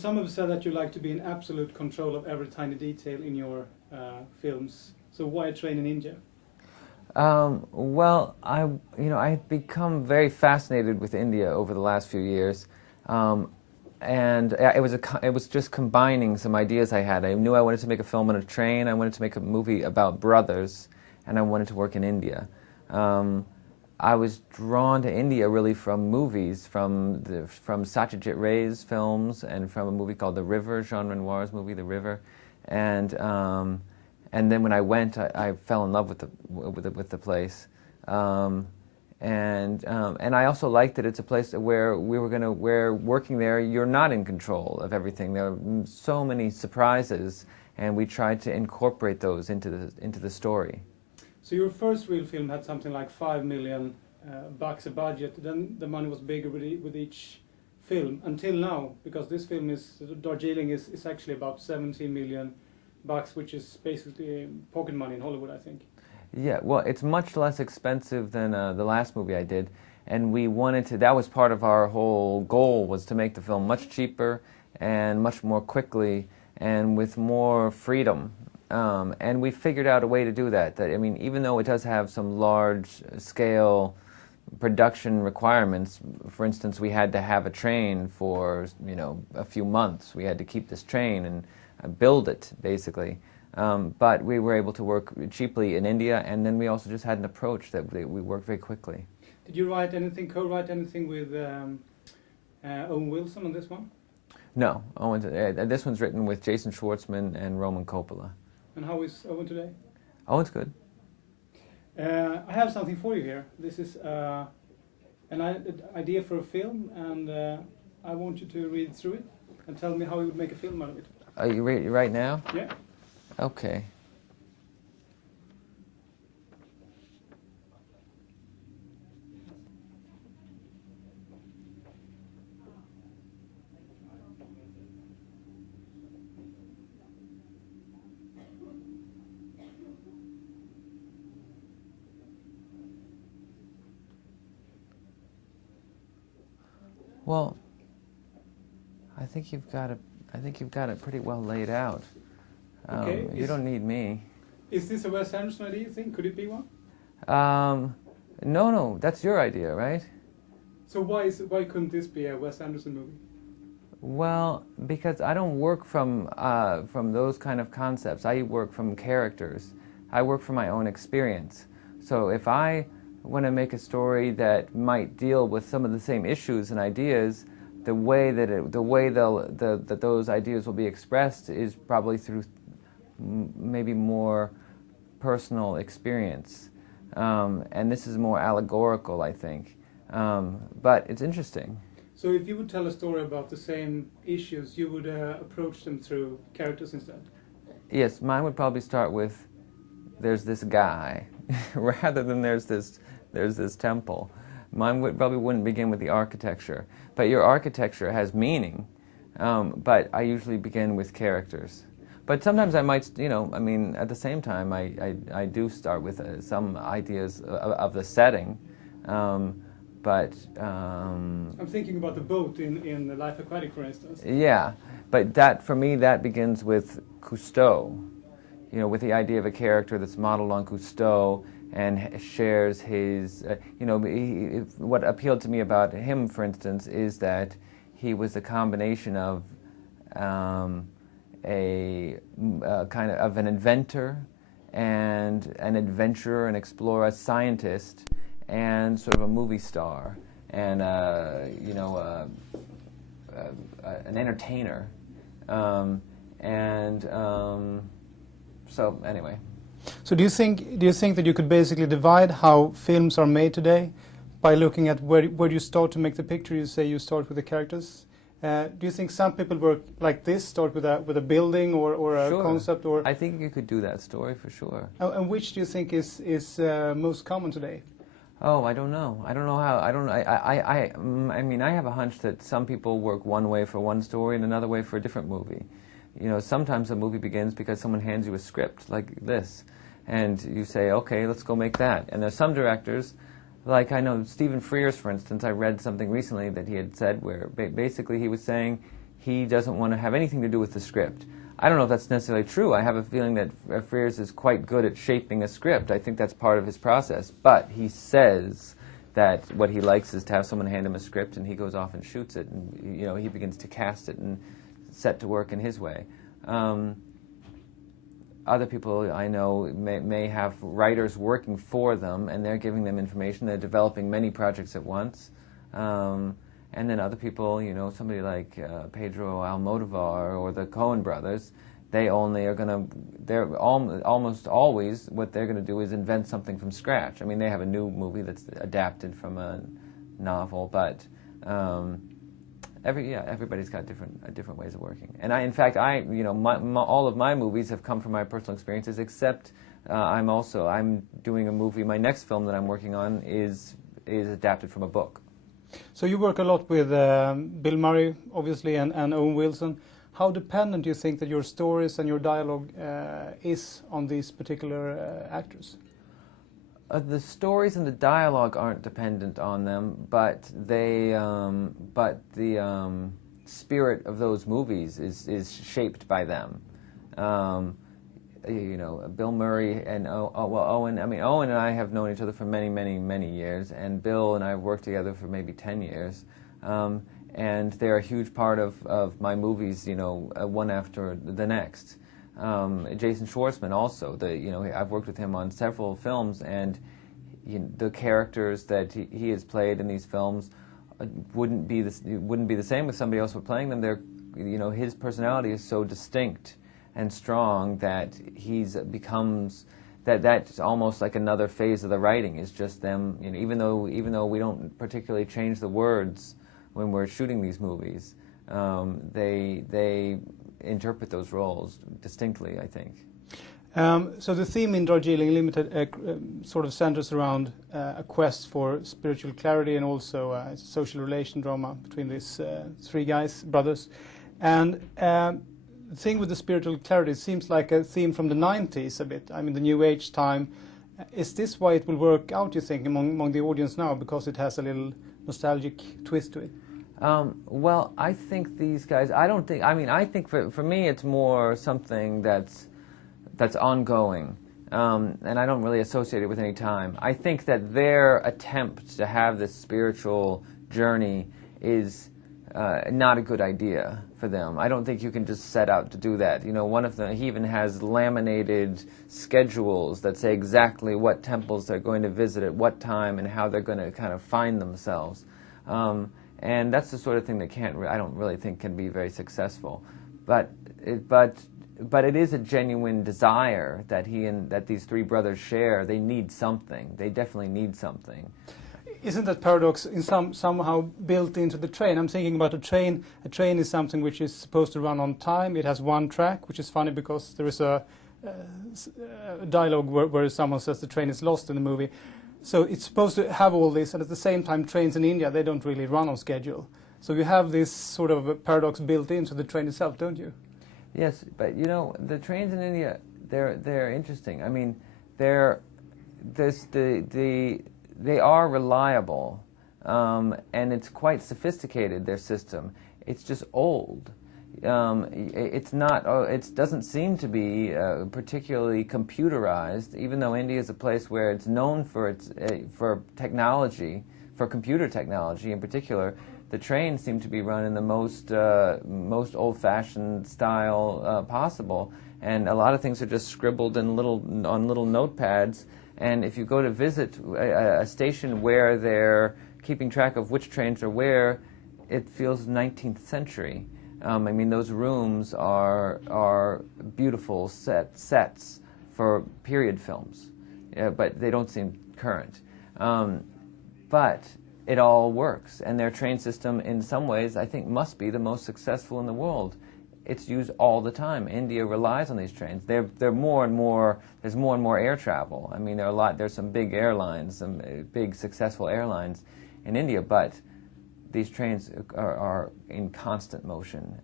some have said that you like to be in absolute control of every tiny detail in your films. So why train in India? Well, I've become very fascinated with India over the last few years, and it was just combining some ideas I had. I knew I wanted to make a film on a train. I wanted to make a movie about brothers, and I wanted to work in India. I was drawn to India really from movies, from Satyajit Ray's films, and from a movie called The River, Jean Renoir's movie, The River, and then when I went, I fell in love with the place, and I also liked that it's a place where where working there, you're not in control of everything. There are so many surprises, and we tried to incorporate those into the story. So your first real film had something like $5 million bucks a budget. Then the money was bigger with each film until now, because this film Darjeeling is actually about 17 million bucks, which is basically pocket money in Hollywood, I think. Yeah, well, it's much less expensive than the last movie I did, and we wanted to. That was part of our whole goal, was to make the film much cheaper and much more quickly and with more freedom. And we figured out a way to do that. I mean, even though it does have some large-scale production requirements, for instance, we had to have a train for a few months. We had to keep this train and build it, basically. But we were able to work cheaply in India, and then we also just had an approach that we worked very quickly. Did you co-write anything with Owen Wilson on this one? No, this one's written with Jason Schwartzman and Roman Coppola. And how is Owen today? Owen's good. I have something for you here. This is an idea for a film, and I want you to read through it and tell me how you would make a film out of it. Are you ready right now? Yeah. Okay. Well, I think you've got it pretty well laid out. Okay. You don't need me. Is this a Wes Anderson idea, you think? Could it be one? No, that's your idea, right? So why couldn't this be a Wes Anderson movie? Well, because I don't work from those kind of concepts. I work from characters. I work from my own experience. So if I want to make a story that might deal with some of the same issues and ideas, the way that those ideas will be expressed is probably through maybe more personal experience, and this is more allegorical, I think. But it's interesting. So if you would tell a story about the same issues, you would approach them through characters instead? Yes, mine would probably start with, there's this guy, rather than there's this temple. Mine probably wouldn't begin with the architecture. But your architecture has meaning, but I usually begin with characters. But sometimes I might, at the same time, I do start with some ideas of the setting. But I'm thinking about the boat in the Life Aquatic, for instance. Yeah, but for me, that begins with Cousteau. With the idea of a character that's modeled on Cousteau and shares his, what appealed to me about him, for instance, is that he was a combination of a kind of an inventor and an adventurer, an explorer, a scientist, and sort of a movie star, and an entertainer, so anyway. So do you think that you could basically divide how films are made today by looking at where you start to make the picture? You say you start with the characters. Do you think some people work like this, start with a building or a Sure. concept? Or I think you could do that story for sure. And which do you think is most common today? Oh, I don't know. I don't know how. I mean, I have a hunch that some people work one way for one story and another way for a different movie. Sometimes a movie begins because someone hands you a script like this, and you say, okay, let's go make that. And there's some directors, like I know Stephen Frears, for instance, I read something recently that he had said where basically he was saying he doesn't want to have anything to do with the script. I don't know if that's necessarily true. I have a feeling that Frears is quite good at shaping a script. I think that's part of his process. But he says that what he likes is to have someone hand him a script, and he goes off and shoots it, and he begins to cast it and set to work in his way. Other people I know may have writers working for them, and they're giving them information. They're developing many projects at once. And then other people, somebody like Pedro Almodovar or the Coen brothers, they're almost always, what they're going to do is invent something from scratch. I mean, they have a new movie that's adapted from a novel, but everybody's got different ways of working. And in fact, all of my movies have come from my personal experiences, except I'm doing a movie. My next film that I'm working on is adapted from a book. So you work a lot with Bill Murray, obviously, and Owen Wilson. How dependent do you think that your stories and your dialogue is on these particular actors? The stories and the dialogue aren't dependent on them, but the spirit of those movies is shaped by them. Bill Murray and Owen. I mean, Owen and I have known each other for many, many, many years, and Bill and I have worked together for maybe 10 years. And they're a huge part of my movies, one after the next. Jason Schwartzman also. I've worked with him on several films, and the characters that he has played in these films wouldn't be the same if somebody else were playing them. His personality is so distinct and strong that that's almost like another phase of the writing. Is just them, even though we don't particularly change the words when we're shooting these movies, they interpret those roles distinctly, I think. So the theme in Darjeeling Limited sort of centers around a quest for spiritual clarity, and also a social relation drama between these three brothers. And the thing with the spiritual clarity seems like a theme from the 90s a bit. I mean, the New Age time. Is this why it will work out, you think, among the audience now, because it has a little nostalgic twist to it? Well, I think these guys, I think for me it's more something that's ongoing, and I don't really associate it with any time. I think that their attempt to have this spiritual journey is not a good idea for them. I don't think you can just set out to do that. One of them, he even has laminated schedules that say exactly what temples they're going to visit at what time and how they're going to kind of find themselves. And that's the sort of thing that I don't really think can be very successful. But it is a genuine desire that these three brothers share. They need something. They definitely need something. Isn't that paradox somehow built into the train? I'm thinking about a train. A train is something which is supposed to run on time. It has one track, which is funny because there is a dialogue where someone says the train is lost in the movie. So it's supposed to have all this, and at the same time, trains in India, they don't really run on schedule. So you have this sort of paradox built into the train itself, don't you? Yes, but the trains in India, they're interesting. I mean, they are reliable, and it's quite sophisticated, their system. It's just old. It doesn't seem to be particularly computerized, even though India is a place where it's known for for technology, for computer technology in particular. The trains seem to be run in the most old-fashioned style possible, and a lot of things are just scribbled on little notepads. And if you go to visit a station where they're keeping track of which trains are where, it feels 19th century. I mean, those rooms are beautiful sets for period films, but they don't seem current. But it all works, and their train system, in some ways, I think, must be the most successful in the world. It's used all the time. India relies on these trains. There's more and more air travel. I mean, there's some big airlines, some big successful airlines in India, but these trains are in constant motion.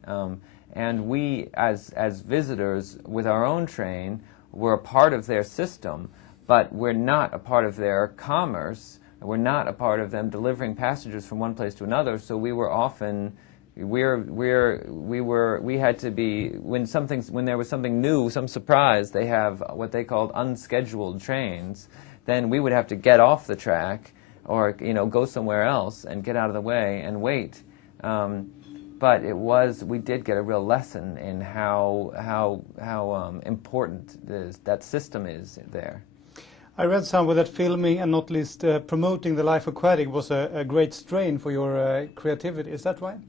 And we, as visitors with our own train, we're a part of their system, but we're not a part of their commerce. We're not a part of them delivering passengers from one place to another, so we were often We had to be, when there was something new, some surprise, they have what they called unscheduled trains, then we would have to get off the track or go somewhere else and get out of the way and wait. But we did get a real lesson in how important that system is there. I read somewhere that filming and not least promoting the life aquatic was a great strain for your creativity. Is that right?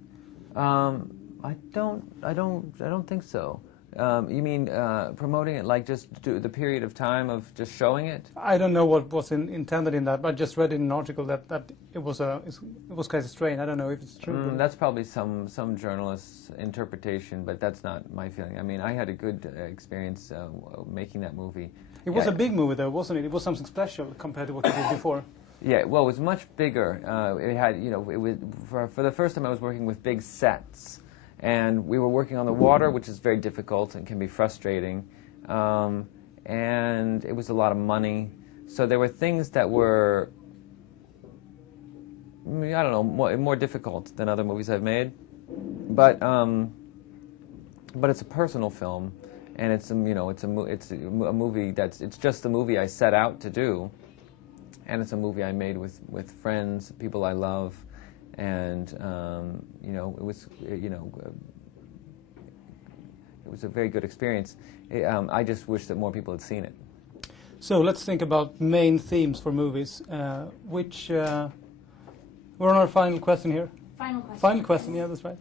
I don't think so. You mean promoting it, like just the period of time of just showing it? I don't know what was intended in that, but I just read in an article that it was kind of strange. I don't know if it's true. That's probably some journalist's interpretation, but that's not my feeling. I mean, I had a good experience making that movie. It was a big movie, though, wasn't it? It was something special compared to what you did before. Yeah, well, it was much bigger. It had, it was for the first time I was working with big sets. And we were working on the water, which is very difficult and can be frustrating. And it was a lot of money. So there were things that were, I don't know, more difficult than other movies I've made. But it's a personal film, and it's a movie it's just the movie I set out to do, and it's a movie I made with friends, people I love. And it was a very good experience. I just wish that more people had seen it. So let's think about main themes for movies. We're on our final question here. Final question. Yeah, that's right.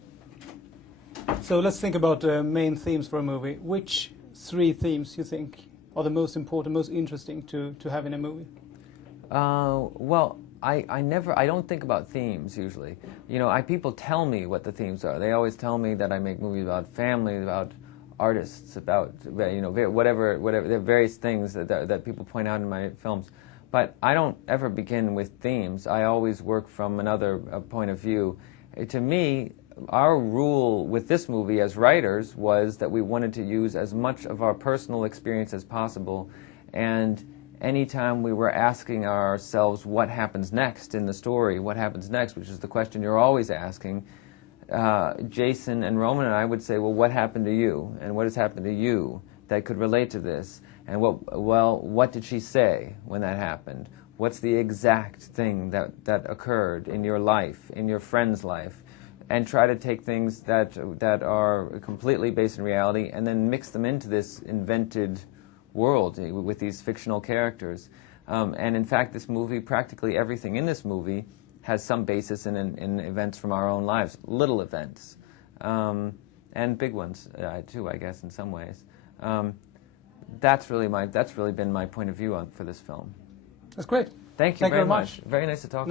So let's think about main themes for a movie. Which 3 themes you think are the most important, most interesting to have in a movie? Well, I don't think about themes usually. People tell me what the themes are. They always tell me that I make movies about family, about artists, about whatever. There are various things that people point out in my films. But I don't ever begin with themes. I always work from another point of view. To me, our rule with this movie as writers was that we wanted to use as much of our personal experience as possible, and anytime we were asking ourselves what happens next in the story, what happens next, which is the question you're always asking, Jason and Roman and I would say, well, what happened to you? And what has happened to you that could relate to this? And what did she say when that happened? What's the exact thing that occurred in your life, in your friend's life? And try to take things that are completely based in reality and then mix them into this invented world with these fictional characters. And in fact, this movie, practically everything in this movie has some basis in events from our own lives, little events, and big ones too, I guess, in some ways. That's really been my point of view for this film. That's great. Thank you very much. Very nice to talk to you.